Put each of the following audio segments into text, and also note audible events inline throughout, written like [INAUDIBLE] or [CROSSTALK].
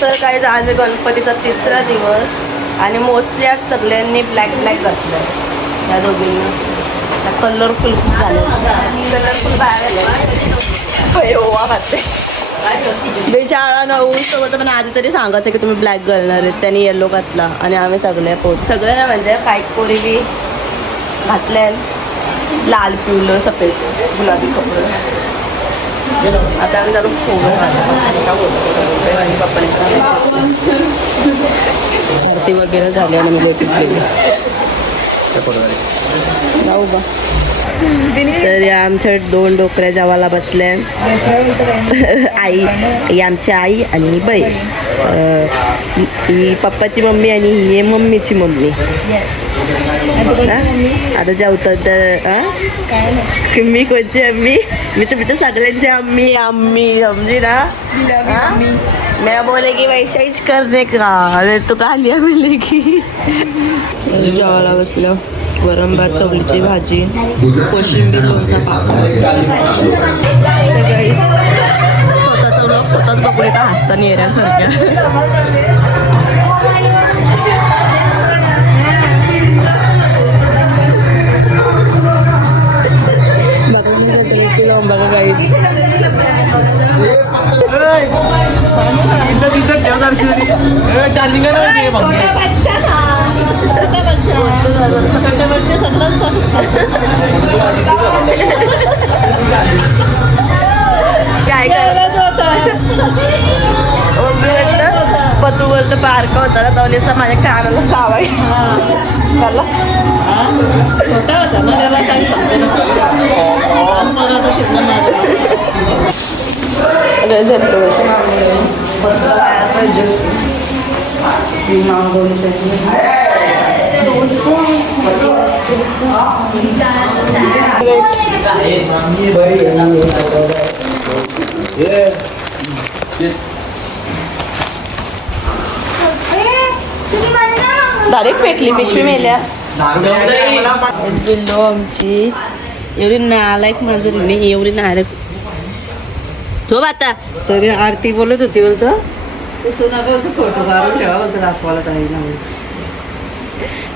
तर काय आज गणपतीचा तिसरा दिवस आणि मोस्टली आज सगळ्यांनी ब्लॅक ब्लॅक घातलं या दोघींना. कलरफुल खूप झालं. कलरफुल बाहेर ओवा खाते बेचाळा नऊ सोबत पण आधी तरी सांगायचं की तुम्ही ब्लॅक घालणार आहेत. त्यांनी येल्लो घातला आणि आम्ही सगळे पोट. सगळे ना म्हणजे काही कोरीली घातले लाल पिवलं सफेद गुलाबी कपडे. आता आम्ही जरा फोगं आरती वगैरे झाली आणि मी Te acordaré. La uva. तर या आमच्या दोन डोकऱ्या जेवायला बसल्या. आई ही आमची आई आणि बाई. ही पप्पाची मम्मी आणि ही आहे मम्मीची मम्मी? आता जेवतात तर? मी कोणची आम्ही? मी तुमच्या सगळ्यांची आम्ही आम्ही समजी ना? मैं बोले की वैशाहीच करणे का? अरे तू का मिळले की? [LAUGHS] जेवायला बसलं. वरण भात चवलीची भाजी कोशिंबीर लोणचा पापड काही स्वतःचा लोक स्वतःच बघून येतात हसताना येण्यासारख्या बघा काही पतू बोलतं बारका होता ना दोन्हीचा माझ्या कानाला चावाय मला जल्लोष पाहिजे डायरेक्ट पेटली पिशवी मेल्या. बिल्लो आमची. एवढी नालायक माझं नाही एवढी नालायक झोप आता. तरी आरती बोलत होती बोलतो. तसं नका बोलतो फोटो काढून ठेवा बोलतो दाखवायला काही ना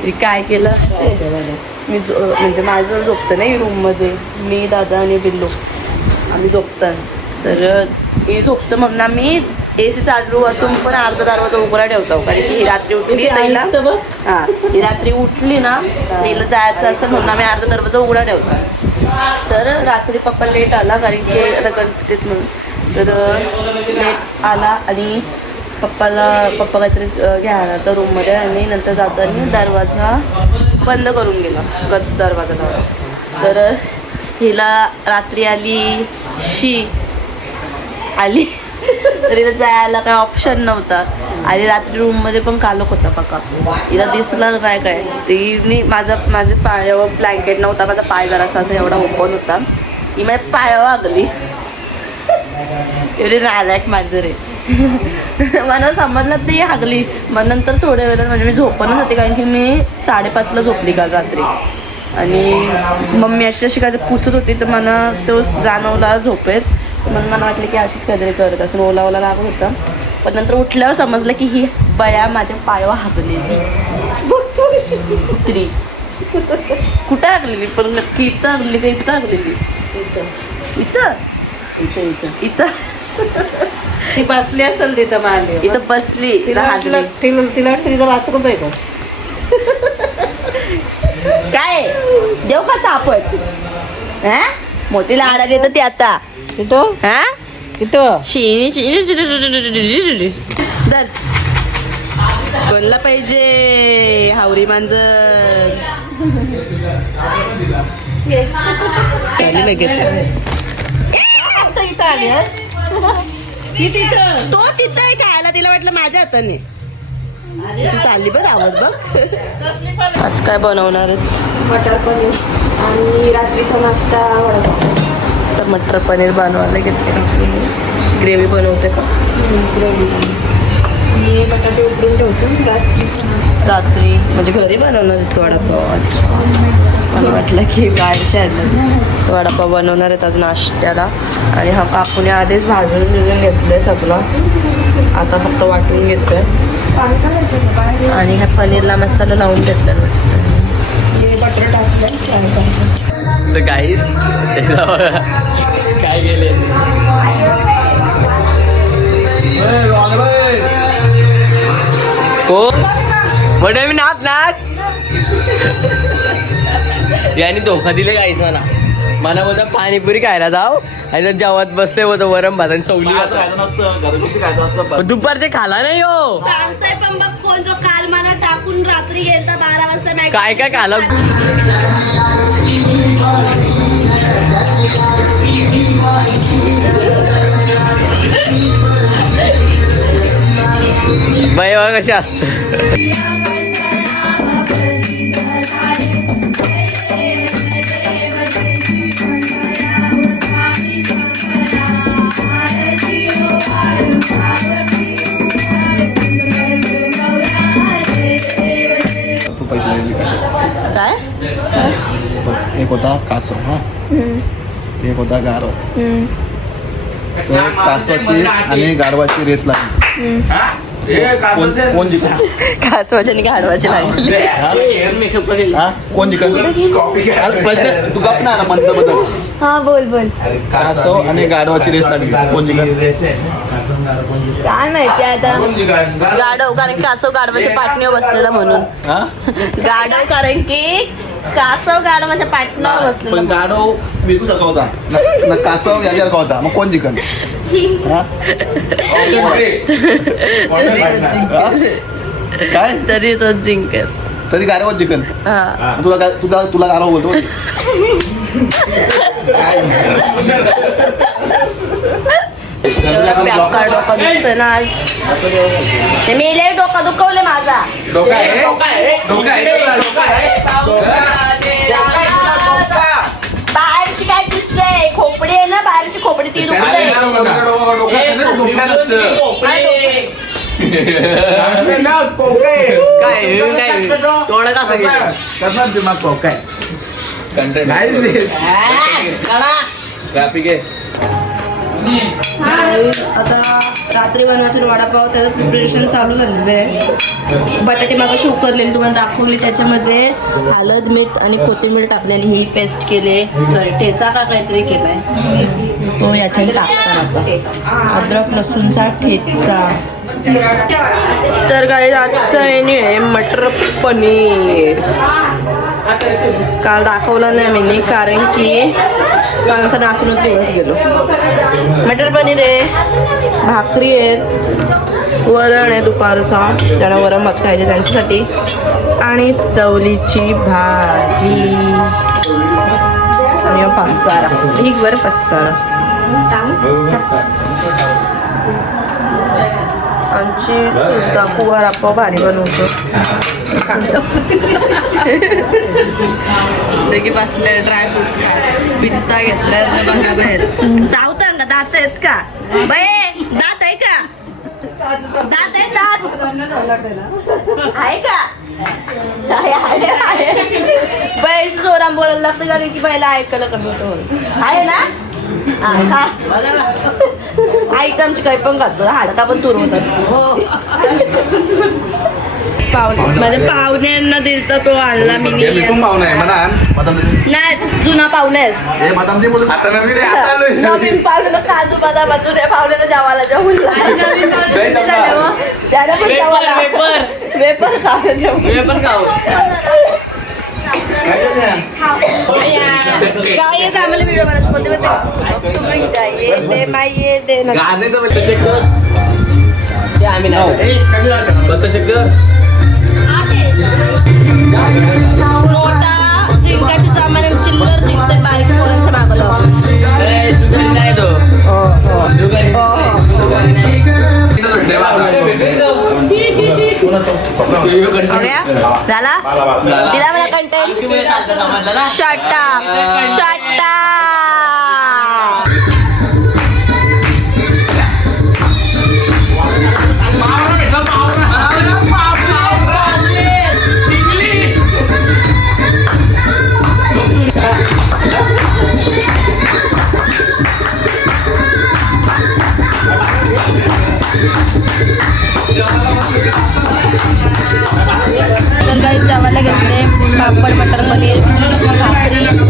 मी काय केलं? मी झो- म्हणजे माझं झोपतं नाही रूममध्ये मी दादा आणि बिल्लू. आम्ही झोपतात तर मी झोपतं म्हणून आम्ही ए सी चालू असून पण अर्धा दरवाजा उघडा ठेवतो. कारण की ही रात्री उठली तिला हा ही रात्री उठली ना तिला जायचं असं म्हणून आम्ही अर्धा दरवाजा उघडा ठेवतो. तर रात्री पप्पा लेट आला कारण की आता गणपतीत म्हणून. तर लेट आला आणि पप्पाला पप्पा काहीतरी अं, घ्यायला तर रूममध्ये आणि नंतर जाताना दरवाजा बंद करून गेला गच दरवाजा तर हिला रात्री आली शी आली. तरी जायला काय ऑप्शन नव्हता. आणि रात्री रूममध्ये पण कालोख होता पक्का. तिला दिसलं नाही काय. तिने माझा माझ्या पायावर ब्लँकेट नव्हता. माझा पाय जरासा असा एवढा ओपन होता. ही माझ्या पायावर आगली एवढी नालायक माझं रे मला समजलं ते हागली. मग नंतर थोड्या वेळेला म्हणजे मी झोपणच होते कारण की मी साडेपाचला झोपली काल रात्री. आणि मम्मी अशी अशी काय पुसत होती तर मला तो जाणवला झोपेत. मग मला वाटलं की अशीच काहीतरी करत असं ओला ओला लागत होता. पण नंतर उठल्यावर समजलं की ही बया माझ्या पायावर हागलेली कुत्री. कुठं हागलेली पण नक्की इथं हागली का इथं हागलेली इथं. इथं? इथं इथं. ती बसली असेल तिथं मांडी इथं बसली तिला तिला तिथं बाथरूम आहे का? काय? देऊ का चापट? हा? मोठी लाड आली तर ती आता. तिथं शिनी शिनी दर बोलला पाहिजे हावरी मांजर आली लगेच इथं आली? ती तिथं तो तिथं आहे खायला तिला वाटलं माझ्या हाताने. चालली बघ आवाज बघ. आज काय बनवणार मटर पनीर आणि रात्रीचा नाश्ता वडापाव. आता मटर पनीर बनवायला घेतले. ग्रेव्ही बनवते का? मी बटाटे उकडून ठेवतो. रात्री म्हणजे घरी बनवणार आहेत वडापाव. मला वाटलं की बाहेरच्या आहेत वडापाव बनवणार आहेत आज नाश्त्याला. आणि हा कापूने आधीच भाजून बिजून घेतलंय सगळं. आता फक्त वाटून घेतोय. आणि ह्या पनीरला मसाला लावून घेतलं बटर टाकलं तर काहीच काय गेले को म्हणजे मी नाच नाच याने धोका दिले काहीच मला. मला बोलतो पाणीपुरी खायला जाऊ. आणि जर जेवत बसले होतं वरम भात आणि चवली दुपारचे खाला नाही हो. पण काल मला टाकून रात्री गेलता बारा वाजता काय काय खाला? बघा कशी असत? एक होता कासव हा? एक होता गारव. तर कासवाची आणि गारवाची रेस लागली. कोण जिंकल आणि लागली हा कोण जिंकल अरे प्रश्न तू गप ना मंद बदल हा बोल बोल. कासव आणि गाढवाची रेस लागली कोण जिंकल काय माहिती आता? गाढव? कारण कासव गाढवाच्या पाटणीवर बसलेला म्हणून. गाढव कारण की कासव गाढवाच्या पाटणावर बसलेला. पण गाढव विकू सारखा होता. न- न कासव याच्यासारखा होता. मग कोण जिंकल? हा? हा? काय? तरी तो जिंकेल. तरी गारवच जिंकल. हा. तुला काय तुला तुला गारव बोलतो? [LAUGHS] डोका ना आज. ते मेले डोका दुखवले माझा. बाहेरची काय दिसते खोपडी आहे ना बाहेरची खोपडी ती दुखते आता रात्री बनवायचे वडापाव त्याचं प्रिपरेशन चालू झालेलं आहे. बटाटे मागाशी उकरलेली तुम्हाला दाखवली त्याच्यामध्ये. हळद मीठ आणि कोथिंबीर टाकलेली ही पेस्ट केले. सॉरी ठेचा का काहीतरी केलाय? तो याच्यात टाकतात आता. अद्रक लसूणचा ठेचा. तर काही आजचा मेन्यू आहे मटर पनीर. काल दाखवलं नाही मी कारण की कालचा नाचूनच दिवस गेलो. मटर पनीर आहे भाकरी आहेत वरण आहे दुपारचा ज्यांना वरण भात खायचे त्यांच्यासाठी. आणि चवलीची भाजी. आणि पासारा ठीक बरं पसारा आमची काकू आपण भारी बनवतो. की बसले ड्रायफ्रुट्स का पिस्ता घेतलाय बघा बाहेर. चावता का दात आहेत का? बाय दात आहे का? दात आहे दात. आहे का? आहे, आहे, आहे. बोलायला लागतं कारण की बाईला ऐकायला कमी होतं आहे ना? ऐक आमची काही पण घालतो. हाडका पण तुरवत असतो. पाहुणे. म्हणजे पाहुण्यांना दिलता तो आणला मी. नाही जुना पाहुणे आहेस. हे बदाम दे बोलू. नवीन पाहुणे काजू बदाम जुन्या पाहुण्याला जेवायला जेवून त्याला पण वेपर गाव येत आम्हाला व्हिडिओ बनायचे कोणते माहिती तुम्ही जाइए दे माइये दे ना मोठा जिंकाची सामान आणि चिल्लर जिंकते बारीक पोरांच्या मागं लावून. हो गया? झाला. दिला मला कंटेंट शटा शटा पापड मटर पनीर भाकरी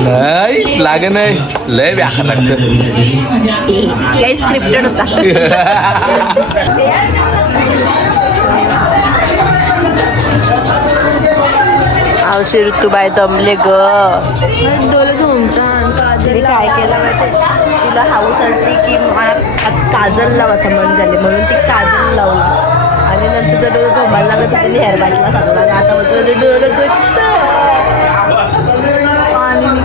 नाही लाग नाही. लय व्याखा लागतं. काही स्क्रिप्टेड होता. आवशी ऋतूबाई दमले ग. डोळे घुमतात तिने काय केलं तिला हाऊस आणली की काजल लावायचं मन झाले म्हणून ती काजल लावली. आणि नंतर जर डोळे झोमायला लागलं तर तिने हेअर बॅटला सांगला आणि आता डोळे आणि मी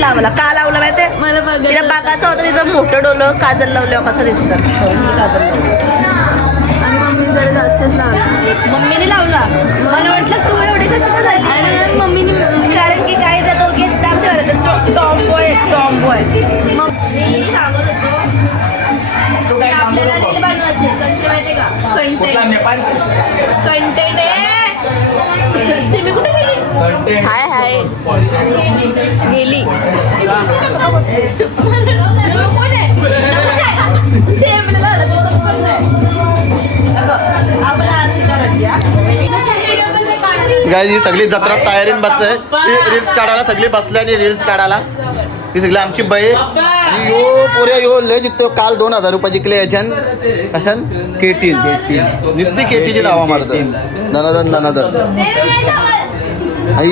लावला? का लावलं माहिती मला तिला होतं तिचं मोठं डोलं काजल लावल्यावर कसं दिसतं. काजल लावलं. लावला. मम्मीने लावला. मला वाटलं तू का कंटेंट कंटेंट आहे. सिमी कुठे गेली? हाय हाय. गेली. हा? गाय ही सगळी जत्रा तयारीन बसते. रील्स काढायला सगळी बसले आणि रील्स काढायला. ही सगळी आमची बाई यो पुरे यो लय जिंकतो काल दोन हजार रुपये जिंकले याच्यान. कशान? केटील नुसती केटीची नावा मारत दनादन दनादन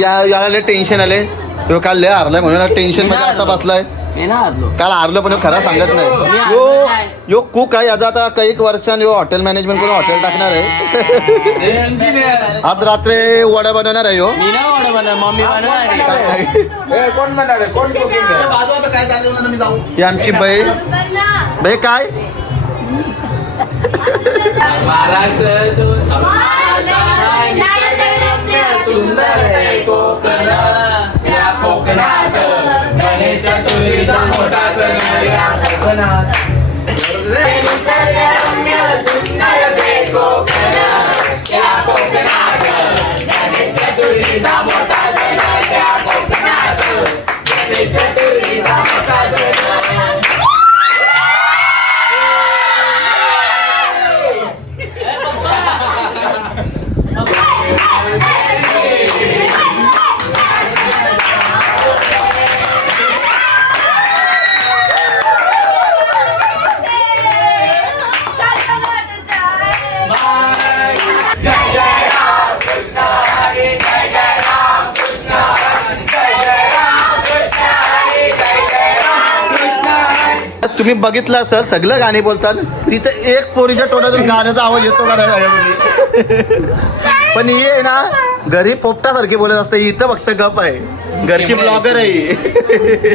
या याला लय टेन्शन आले तो काल लय हारलाय म्हणून. टेन्शनमध्ये आता बसलाय. मी ना हारलो काल हारलो पण ह्यो खरा सांगत नाही यो यो कुक आहे याचा आता काही वर्षांनी यो हॉटेल मॅनेजमेंट करून हॉटेल टाकणार आहे आज रात्री वडा बनवणार आहे यो मी ना ओढ बनव मम्मी ही आमची बाई बाई काय estamos casi en el día de तुम्ही बघितलं असेल सगळं गाणी बोलतात. इथं एक पोरीच्या तोंडातून गाण्याचा आवाज येतो? पण ही आहे ना घरी पोपटासारखी बोलत असते इथं फक्त गप आहे. घरची ब्लॉगर आहे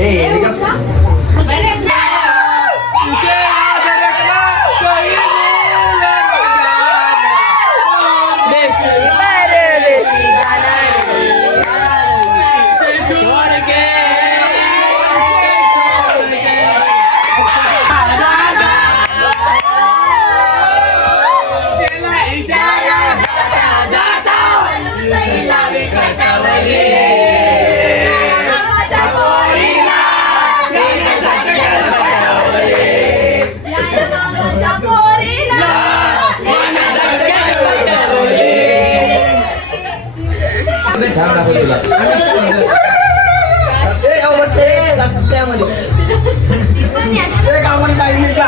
Hey,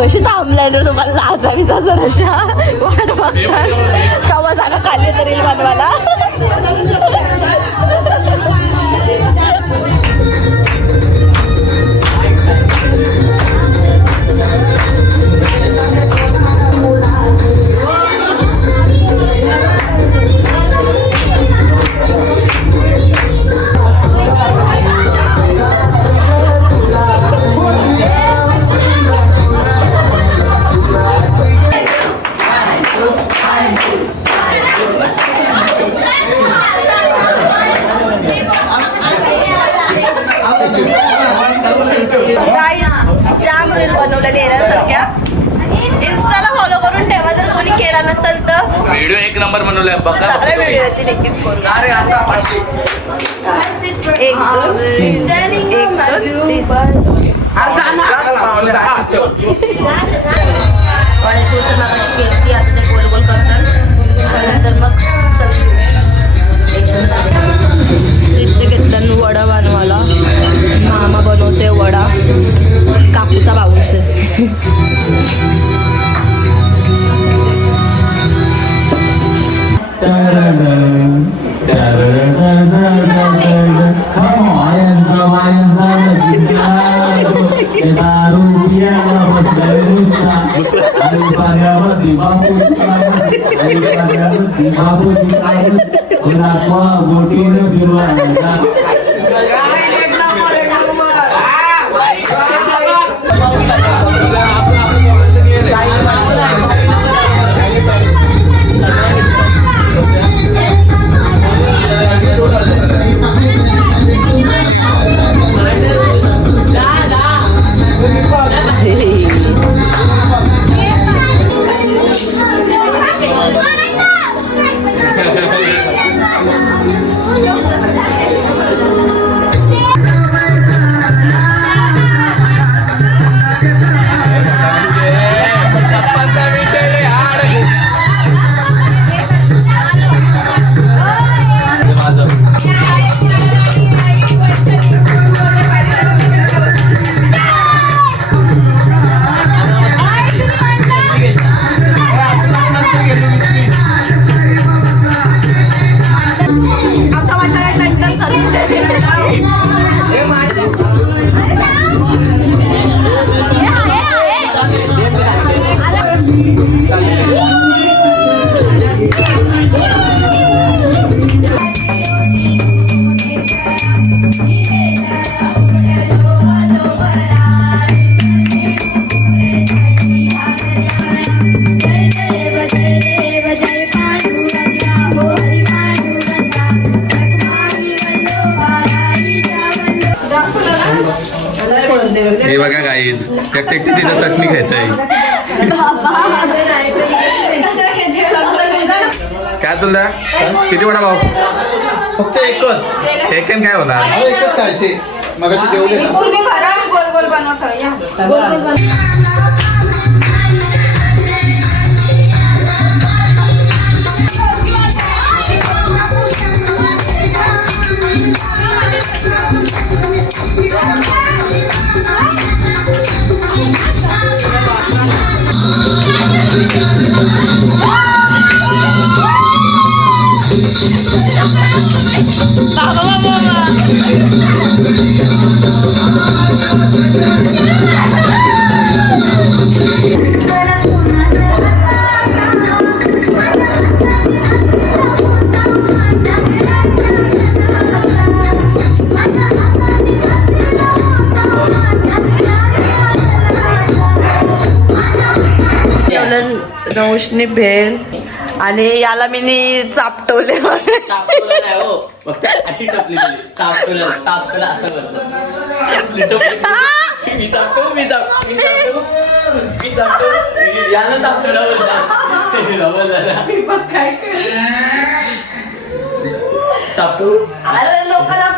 कशी थांबलाय ना तुम्हाला जर अशा वाट बघतात कवा जागा खाली तरी रील बनवायला. करून अरे असा एक गणेश उत्सव मगाशी केली ती आता ते गोल गोल करतात. त्यानंतर मग तिथे घेतल्यानं वडा बनवायला. मामा बनवते वडा. काकूचा बाऊस आहे. Kenapa bodohnya di luar किती वडा भाऊ? फक्त एकच. एकन काय होणार? एकच खायचे. मगाशी जेवले ना. आणि चापटोला नाही हो फक्त अशी करतो. टपली टपली मी चापतो मी चाप मी चापतो मी चापतो याला चापटोला बोलतात बोलतात चापटो अरे लोकांना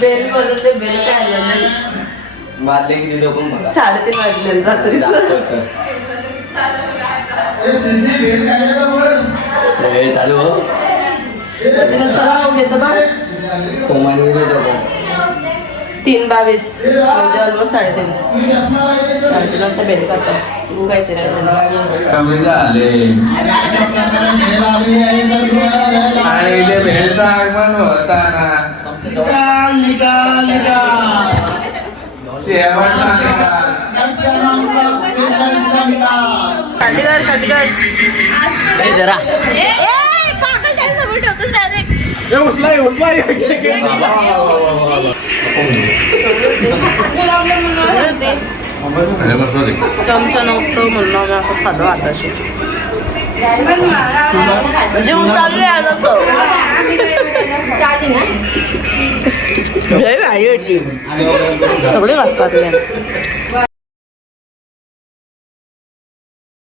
बेल म्हणून ते बेल काय आलं नाही. मारले किती लोक बघा. साडेतीन वाजले. हे चालू हो. कोमानी तीन बावीस. म्हणजे ऑलमोस्ट साडेतीन. साडेतीन वाजता बेल करतात. उगायचे आणि ते भेटचं आगमन होताना शेवट सांगा खाली कर खाली कर हे जरा चमचा नव्हतं म्हणून असंच खातो आताशी जीव चालले आलं तर लय भारी होती सगळे वाजतात